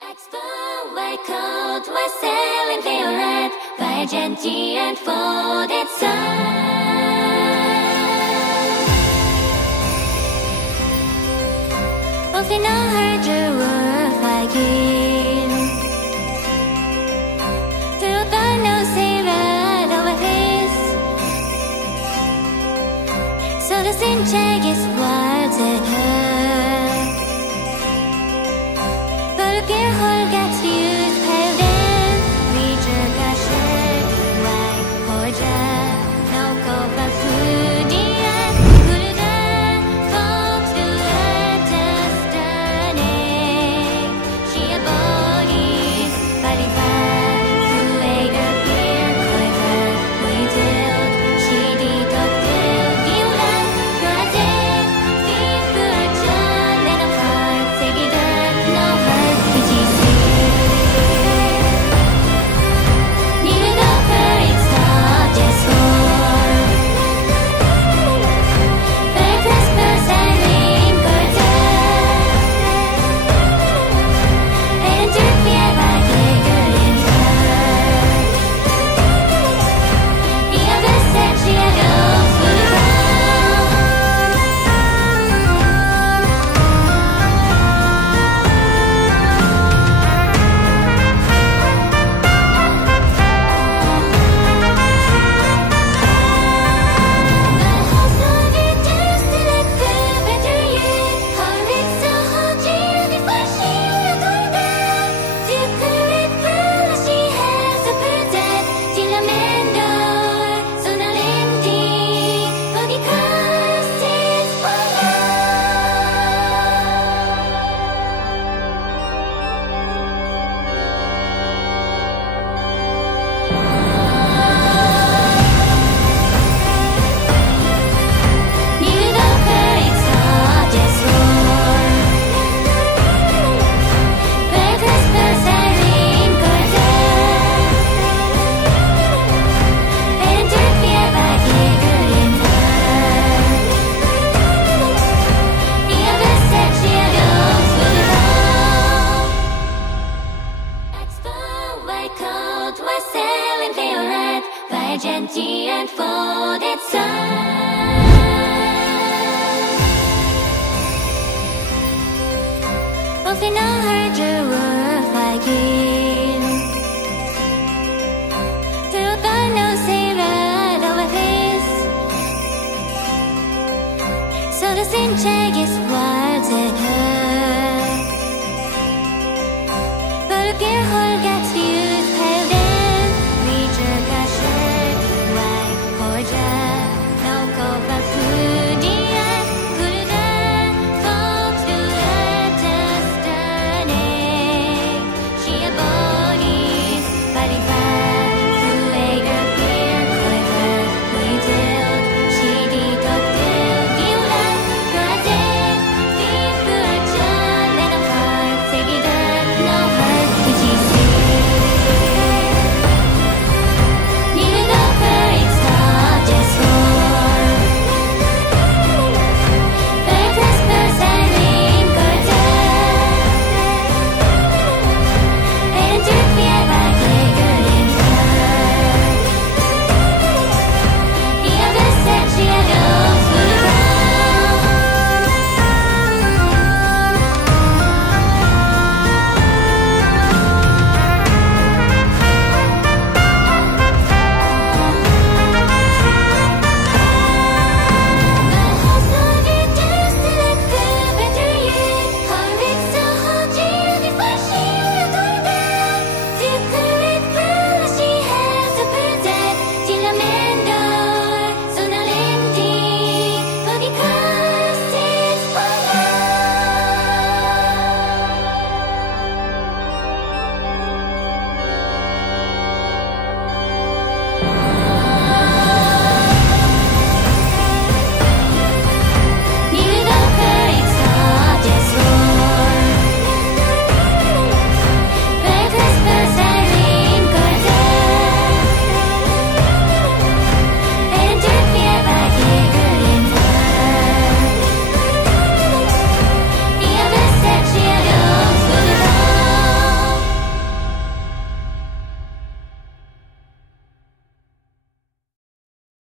Export was selling violet by Genti and folded sun. Often I heard your word flying through the nose red over face. So the syncheck is words at her. But a girl who gets used pale then reach her gushing white horja. No cover food yet. Put it down, folks do let us stunning. She a body, body fat, through a girl here, quiver, we tilt. She decocted, you love, got it. Feet for a child, and a heart, say it no heart, did you see? Neither the it's not just for. But Christmas I lean curtain. And turkey I like bigger in turn. The other said she had those blue Genti and folded sun. Often I heard your word flying through the nose red over face. So the syncheck is words at her.